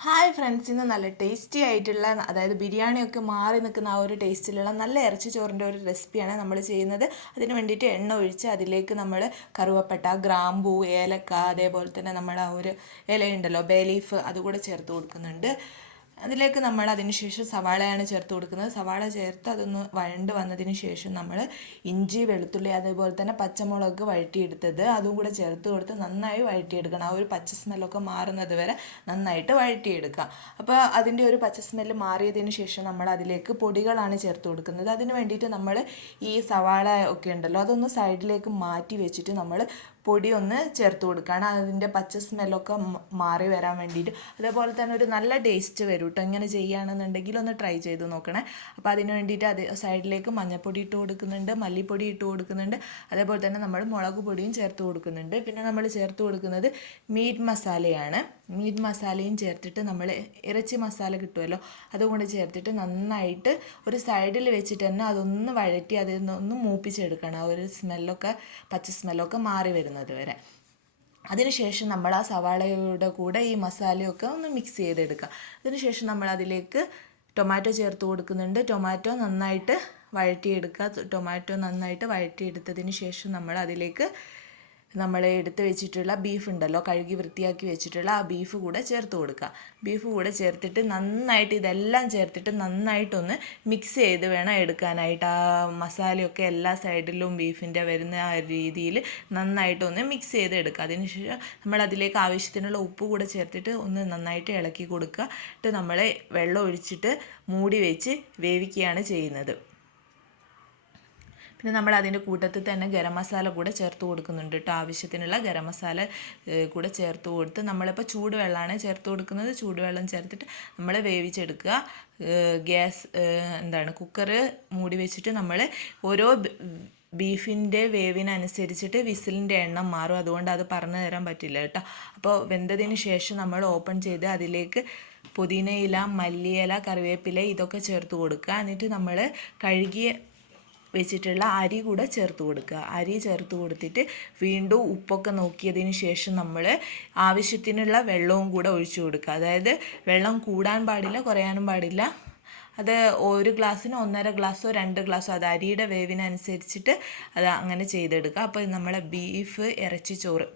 Hi friends ഇന്ന് നല്ല tasty ആയിട്ടുള്ള അതായത് ബിരിയാണിയൊക്കെ മാറി നിൽക്കുന്ന ആ ഒരു ടേസ്റ്റിലുള്ള നല്ല ഇറച്ചി ചോറിന്റെ ഒരു റെസിപ്പിയാണ് നമ്മൾ ചെയ്യുന്നത്. അതിന് വേണ്ടിയിട്ട് എണ്ണ ഒഴിച്ച് അതിലേക്ക് നമ്മൾ കറുവപ്പട്ട ഗ്രാമ്പൂ ഏലക്ക അതേപോലെ തന്നെ നമ്മൾ ആ ഒരു ഇലയുണ്ടല്ലോ ബേ ലീഫ് അതുകൂടെ ചേർത്ത് കൊടുക്കുന്നുണ്ട്. അതിലേക്ക് നമ്മൾ അതിനുശേഷം സവാളയാണ് ചേർത്ത് കൊടുക്കുന്നത്. സവാള ചേർത്ത് അതൊന്ന് വഴണ്ട് വന്നതിന് ശേഷം നമ്മൾ ഇഞ്ചി വെളുത്തുള്ളി അതേപോലെ തന്നെ പച്ചമുളക് വഴറ്റിയെടുത്തത്. അതും കൂടെ ചേർത്ത് കൊടുത്ത് നന്നായി വഴറ്റിയെടുക്കണം. ആ ഒരു പച്ച സ്മെല്ലൊക്കെ മാറുന്നത് വരെ നന്നായിട്ട് വഴറ്റിയെടുക്കുക. അപ്പോൾ അതിന്റെ ഒരു പച്ച സ്മെല്ല് മാറിയതിന് ശേഷം നമ്മൾ അതിലേക്ക് പൊടികളാണ് ചേർത്ത് കൊടുക്കുന്നത്. അതിന് വേണ്ടിയിട്ട് നമ്മൾ ഈ സവാള ഒക്കെ ഉണ്ടല്ലോ അതൊന്ന് സൈഡിലേക്ക് മാറ്റി വെച്ചിട്ട് നമ്മൾ പൊടി ഒന്ന് ചേർത്ത് കൊടുക്കുകയാണ് അതിന്റെ പച്ച സ്മെല്ലൊക്കെ മാറി വരാൻ വേണ്ടിയിട്ട്. അതേപോലെ തന്നെ ഒരു നല്ല ടേസ്റ്റ് വരും കേട്ടോ ഇങ്ങനെ ചെയ്യുകയാണെന്നുണ്ടെങ്കിൽ ഒന്ന് ട്രൈ ചെയ്ത് നോക്കണേ. അപ്പോൾ അതിന് വേണ്ടിയിട്ട് അത് സൈഡിലേക്ക് മഞ്ഞൾപ്പൊടി ഇട്ട് കൊടുക്കുന്നുണ്ട് മല്ലിപ്പൊടി ഇട്ട് കൊടുക്കുന്നുണ്ട്. അതേപോലെ തന്നെ നമ്മൾ മുളക് പൊടിയും ചേർത്ത് കൊടുക്കുന്നുണ്ട്. പിന്നെ നമ്മൾ ചേർത്ത് കൊടുക്കുന്നത് മീറ്റ് മസാലയാണ് മീറ്റ് മസാലയും ചേർത്തിട്ട് നമ്മൾ ഇറച്ചി മസാല കിട്ടുമല്ലോ അതുകൊണ്ട് ചേർത്തിട്ട് നന്നായിട്ട് ഒരു സൈഡിൽ വെച്ചിട്ട് തന്നെ അതൊന്ന് വഴറ്റി അതിൽ നിന്ന് മൂപ്പിച്ചെടുക്കണം. ആ ഒരു സ്മെല്ലൊക്കെ പച്ച സ്മെല്ലൊക്കെ മാറി വരുന്നത് വരെ. അതിനുശേഷം നമ്മൾ ആ സവാളയുടെ കൂടെ ഈ മസാലയൊക്കെ ഒന്ന് മിക്സ് ചെയ്തെടുക്കുക. അതിനുശേഷം നമ്മൾ അതിലേക്ക് ടൊമാറ്റോ ചേർത്ത് കൊടുക്കുന്നുണ്ട്. ടൊമാറ്റോ നന്നായിട്ട് വഴറ്റിയെടുക്കുക. ടൊമാറ്റോ നന്നായിട്ട് വഴറ്റിയെടുത്തതിന് ശേഷം നമ്മൾ അതിലേക്ക് നമ്മൾ എടുത്ത് വെച്ചിട്ടുള്ള ബീഫ് ഉണ്ടല്ലോ കഴുകി വൃത്തിയാക്കി വെച്ചിട്ടുള്ള ആ ബീഫ് കൂടെ ചേർത്ത് കൊടുക്കുക. ബീഫ് കൂടെ ചേർത്തിട്ട് നന്നായിട്ട് ഇതെല്ലാം ചേർത്തിട്ട് നന്നായിട്ടൊന്ന് മിക്സ് ചെയ്ത് വേണം എടുക്കാനായിട്ട്. ആ മസാലയൊക്കെ എല്ലാ സൈഡിലും ബീഫിന്റെ വരുന്ന ആ രീതിയിൽ നന്നായിട്ടൊന്ന് മിക്സ് ചെയ്ത് എടുക്കുക. അതിനുശേഷം നമ്മൾ അതിലേക്ക് ആവശ്യത്തിനുള്ള ഉപ്പ് കൂടെ ചേർത്തിട്ട് ഒന്ന് നന്നായിട്ട് ഇളക്കി കൊടുക്കുക. എന്നിട്ട് നമ്മൾ വെള്ളം ഒഴിച്ചിട്ട് മൂടി വെച്ച് വേവിക്കുകയാണ് ചെയ്യുന്നത്. പിന്നെ നമ്മൾ അതിന്റെ കൂട്ടത്തിൽ തന്നെ ഗരം മസാല കൂടെ ചേർത്ത് കൊടുക്കുന്നുണ്ട് കേട്ടോ. ആവശ്യത്തിനുള്ള ഗരം മസാല കൂടെ ചേർത്ത് കൊടുത്ത് നമ്മളിപ്പോൾ ചൂടുവെള്ളമാണ് ചേർത്ത് കൊടുക്കുന്നത്. ചൂടുവെള്ളം ചേർത്തിട്ട് നമ്മൾ വേവിച്ചെടുക്കുക. ഗ്യാസ് എന്താണ് കുക്കർ മൂടി വെച്ചിട്ട് നമ്മൾ ഓരോ ബീഫിന്റെ വേവിനനുസരിച്ചിട്ട് വിസിലിന്റെ എണ്ണം മാറും. അതുകൊണ്ട് അത് പറഞ്ഞു തരാൻ പറ്റില്ല കേട്ടോ. അപ്പോൾ വെന്തതിന് ശേഷം നമ്മൾ ഓപ്പൺ ചെയ്ത് അതിലേക്ക് പുതിനയില മല്ലിയില കറിവേപ്പില ഇതൊക്കെ ചേർത്ത് കൊടുക്കുക. എന്നിട്ട് നമ്മൾ കഴുകിയ വെച്ചിട്ടുള്ള അരി കൂടെ ചേർത്ത് കൊടുക്കുക. അരി ചേർത്ത് കൊടുത്തിട്ട് വീണ്ടും ഉപ്പൊക്കെ നോക്കിയതിന് ശേഷം നമ്മൾ ആവശ്യത്തിനുള്ള വെള്ളവും കൂടെ ഒഴിച്ചു കൊടുക്കുക. അതായത് വെള്ളം കൂടാൻ പാടില്ല കുറയാനും പാടില്ല. അത് ഒരു ഗ്ലാസ്സിന് ഒന്നര ഗ്ലാസ്സോ രണ്ട് ഗ്ലാസ്സോ അത് അരിയുടെ വേവിനനുസരിച്ചിട്ട് അത് അങ്ങനെ ചെയ്തെടുക്കുക. അപ്പോൾ നമ്മളെ ബീഫ് ഇറച്ചി ചോറ്.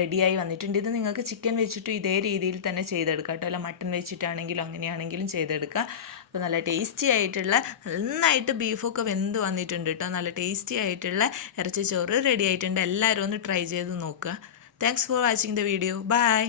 റെഡിയായി വന്നിട്ടുണ്ട്. ഇത് നിങ്ങൾക്ക് ചിക്കൻ വെച്ചിട്ടും ഇതേ രീതിയിൽ തന്നെ ചെയ്തെടുക്കാം കേട്ടോ. അല്ല മട്ടൺ വെച്ചിട്ടാണെങ്കിലും അങ്ങനെയാണെങ്കിലും ചെയ്തെടുക്കുക അപ്പോൾ നല്ല ടേസ്റ്റി ആയിട്ടുള്ള നന്നായിട്ട് ബീഫൊക്കെ വെന്ത് വന്നിട്ടുണ്ട് കേട്ടോ. നല്ല ടേസ്റ്റി ആയിട്ടുള്ള ഇറച്ചി ചോറ് റെഡി ആയിട്ടുണ്ട്. എല്ലാവരും ഒന്ന് ട്രൈ ചെയ്ത് നോക്കുക. Thanks for watching the video bye